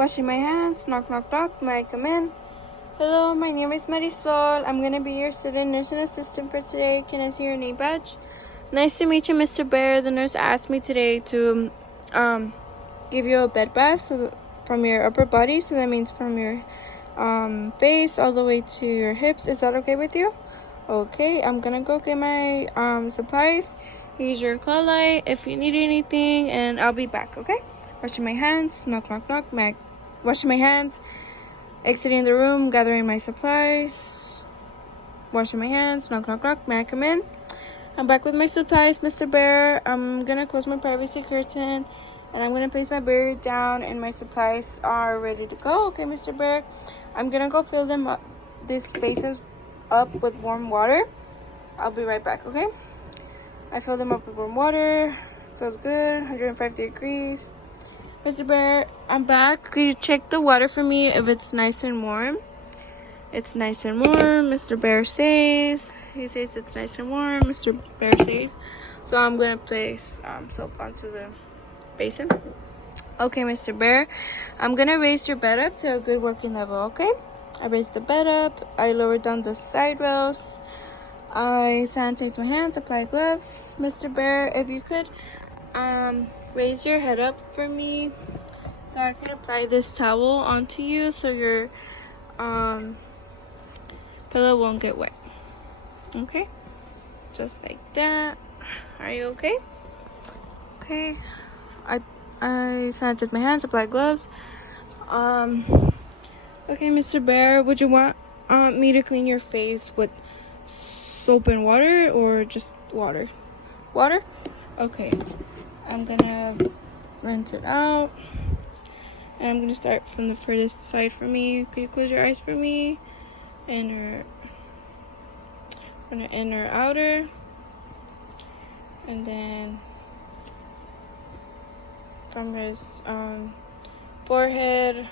Washing my hands. Knock, knock, knock. May I come in? Hello, my name is Marisol. I'm gonna be your student nursing assistant for today. Can I see your name badge? Nice to meet you, Mr. Bear. The nurse asked me today to give you a bed bath from your upper body. So that means from your face all the way to your hips. Is that okay with you? Okay, I'm gonna go get my supplies. Here's your call light if you need anything, and I'll be back. Okay? Washing my hands. Knock, knock, knock. Washing my hands. Exiting the room, gathering my supplies. Washing my hands. Knock, knock, knock. May I come in? I'm back with my supplies, Mr. Bear. I'm gonna close my privacy curtain, and I'm gonna place my bear down, and my supplies are ready to go. Okay, Mr. Bear. I'm gonna go fill them up, these spaces up with warm water. I'll be right back. Okay? I fill them up with warm water. Feels good. 105 degrees. Mr. Bear, I'm back. Could you check the water for me if it's nice and warm? It's nice and warm. Mr. Bear says. He says it's nice and warm. Mr. Bear says. So I'm going to place soap onto the basin. Okay, Mr. Bear. I'm going to raise your bed up to a good working level, okay? I raised the bed up. I lowered down the side rails. I sanitize my hands, apply gloves. Mr. Bear, if you could raise your head up for me so I can apply this towel onto you so your pillow won't get wet. Okay? Just like that. Are you okay? Okay. I sanitize my hands, apply gloves. Okay, Mr. Bear, would you want me to clean your face with soap and water or just water? Water? Okay. I'm gonna rinse it out. And I'm gonna start from the furthest side for me. Could you close your eyes for me? Inner, outer. And then from his forehead,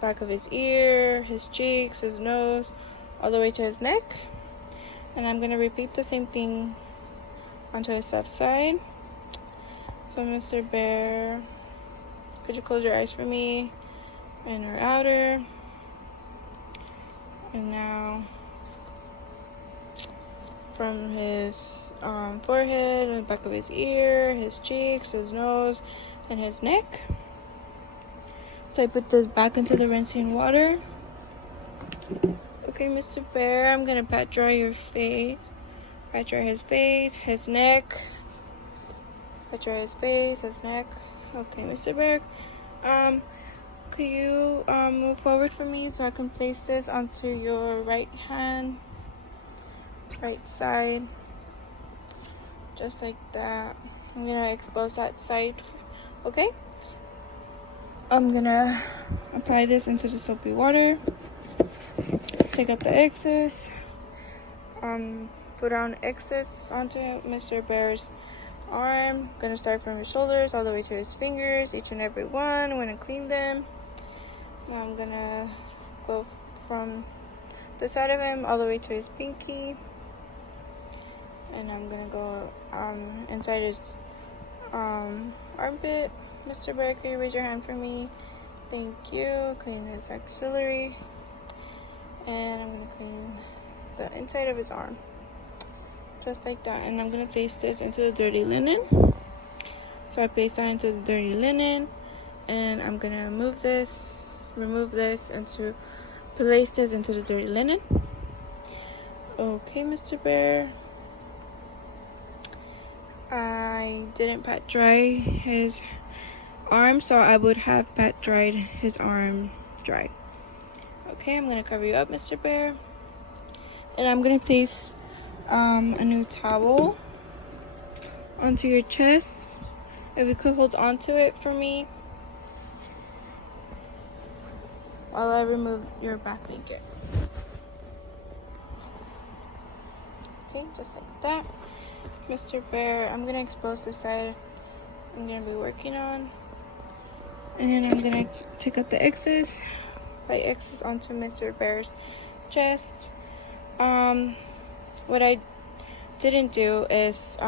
back of his ear, his cheeks, his nose, all the way to his neck. And I'm gonna repeat the same thing onto his left side. So Mr. Bear, could you close your eyes for me? Inner, outer. And now from his forehead and the back of his ear, his cheeks, his nose, and his neck. So I put this back into the rinsing water. Okay, Mr. Bear, I'm gonna pat dry your face. Pat dry his face, his neck. Pat dry his face, his neck. Okay, Mr. Bear, could you move forward for me so I can place this onto your right hand, right side, just like that. I'm gonna expose that side. Okay. I'm gonna apply this into the soapy water. Take out the excess. Put on excess onto Mr. Bear's arm. Gonna start from his shoulders all the way to his fingers, each and every one. I'm gonna clean them. Now I'm gonna go from the side of him all the way to his pinky. And I'm gonna go inside his armpit. Mr. Bear, can you raise your hand for me? Thank you. Clean his axillary. And I'm going to clean the inside of his arm. Just like that. And I'm going to place this into the dirty linen. So I place that into the dirty linen. And I'm going to remove this, and to place this into the dirty linen. Okay, Mr. Bear. I didn't pat dry his arm, so I would have pat dried his arm dry. Okay, I'm gonna cover you up, Mr. Bear, and I'm gonna place a new towel onto your chest. If you could hold on to it for me while I remove your back blanket. Okay, just like that, Mr. Bear. I'm gonna expose the side I'm gonna be working on. And then I'm gonna take out the excess, apply excess onto Mr. Bear's chest. What I didn't do is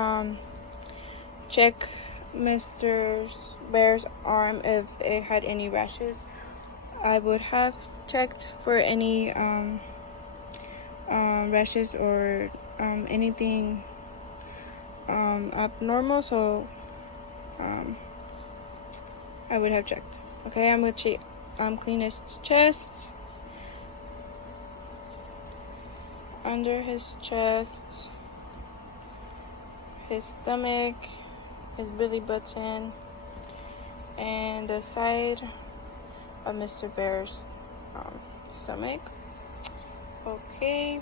check Mr. Bear's arm if it had any rashes I would have checked for any rashes or anything abnormal, so I would have checked. Okay, I'm gonna clean his chest, under his chest, his stomach, his belly button, and the side of Mr. Bear's stomach. Okay,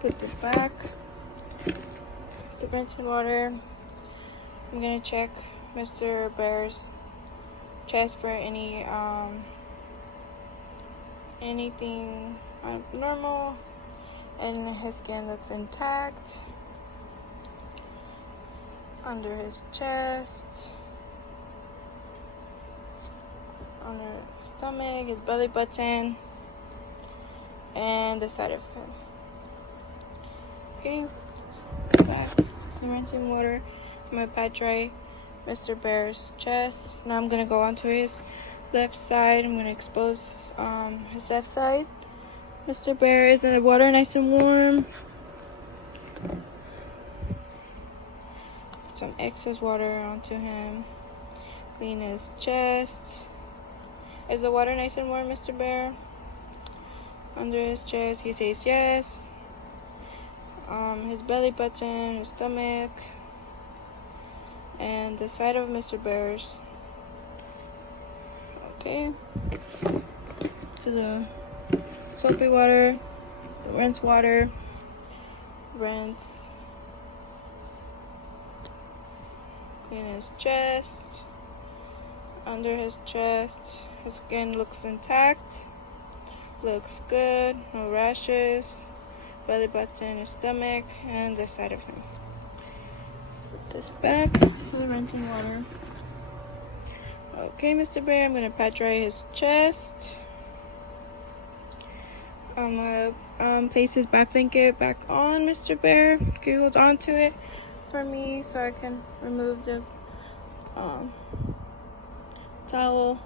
put this back, the rinsing water. I'm gonna check Mr. Bear's chest for any anything abnormal, and his skin looks intact. Under his chest, under his stomach, his belly button, and the side of him. Okay, back the rinsing water. I'm gonna pat dry Mr. Bear's chest. Now I'm gonna go onto his left side. I'm gonna expose his left side. Mr. Bear is in the water, nice and warm. Put some excess water onto him. Clean his chest. Is the water nice and warm, Mr. Bear? Under his chest, he says yes. His belly button, his stomach, and the side of Mr. Bear's. Okay. To the soapy water, the rinse water, rinse. Clean his chest, under his chest. His skin looks intact, looks good, no rashes, belly button, his stomach, and the side of him. Put this back to the rinsing water. Okay, Mr. Bear, I'm gonna pat dry his chest. I'm gonna place his back blanket back on Mr. Bear. Can you hold on to it for me so I can remove the towel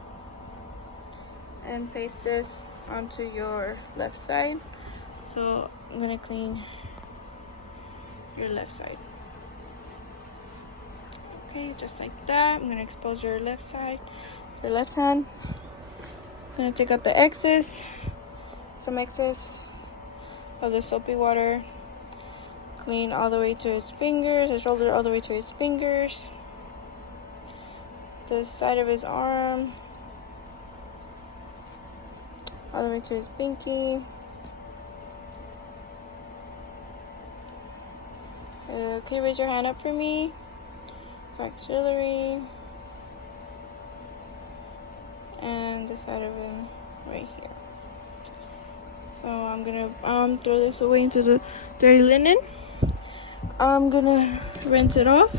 and place this onto your left side. So I'm gonna clean your left side. Okay, just like that. I'm gonna expose your left side, your left hand. I'm gonna take out the excess, some excess of the soapy water. Clean all the way to his fingers, his shoulder all the way to his fingers, the side of his arm, all the way to his pinky. Okay, raise your hand up for me. It's axillary. And the side of him right here. So I'm gonna throw this away into the dirty linen. I'm gonna rinse it off.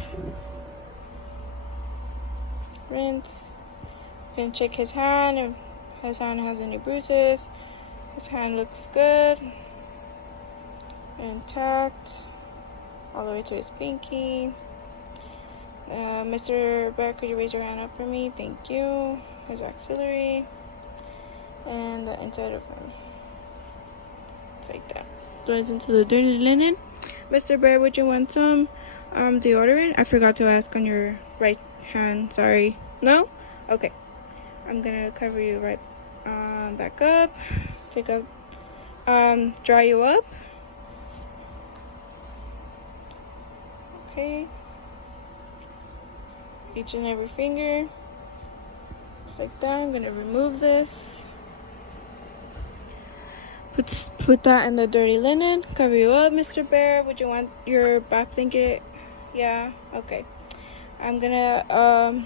Rinse. You can check his hand if his hand has any bruises. His hand looks good, intact, all the way to his pinky. Mr. Bear, could you raise your hand up for me? Thank you. His axillary and the inside of him. Like that. Goes into the dirty linen. Mr. Bear, would you want some deodorant? I forgot to ask on your right hand. Sorry. No? Okay. I'm gonna cover you right back up. Take up dry you up. Okay. Each and every finger. Just like that. I'm gonna remove this. Put that in the dirty linen. Cover you up, Mr. Bear. Would you want your back blanket? Yeah? Okay. I'm gonna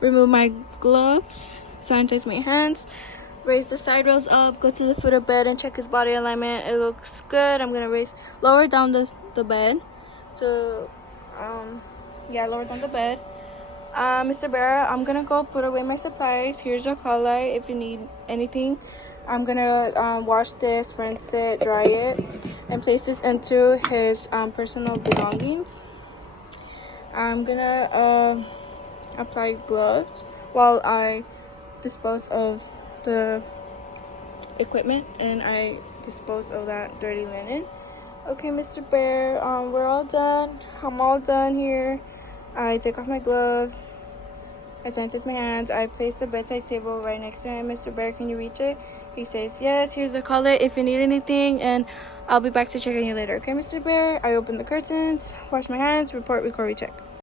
remove my gloves, sanitize my hands, raise the side rails up, go to the foot of bed and check his body alignment. It looks good. I'm gonna lower down the bed. So lower down the bed. Mr. Bear, I'm gonna go put away my supplies. Here's your call light if you need anything. I'm gonna wash this, rinse it, dry it, and place this into his personal belongings. I'm gonna apply gloves while I dispose of the equipment and I dispose of that dirty linen. Okay, Mr. Bear, we're all done. I'm all done here. I take off my gloves. I sanitize my hands. I place the bedside table right next to him. Mr. Bear, can you reach it? He says, yes, here's the collar if you need anything, and I'll be back to check on you later. Okay, Mr. Bear? I open the curtains, wash my hands, report, record, recheck.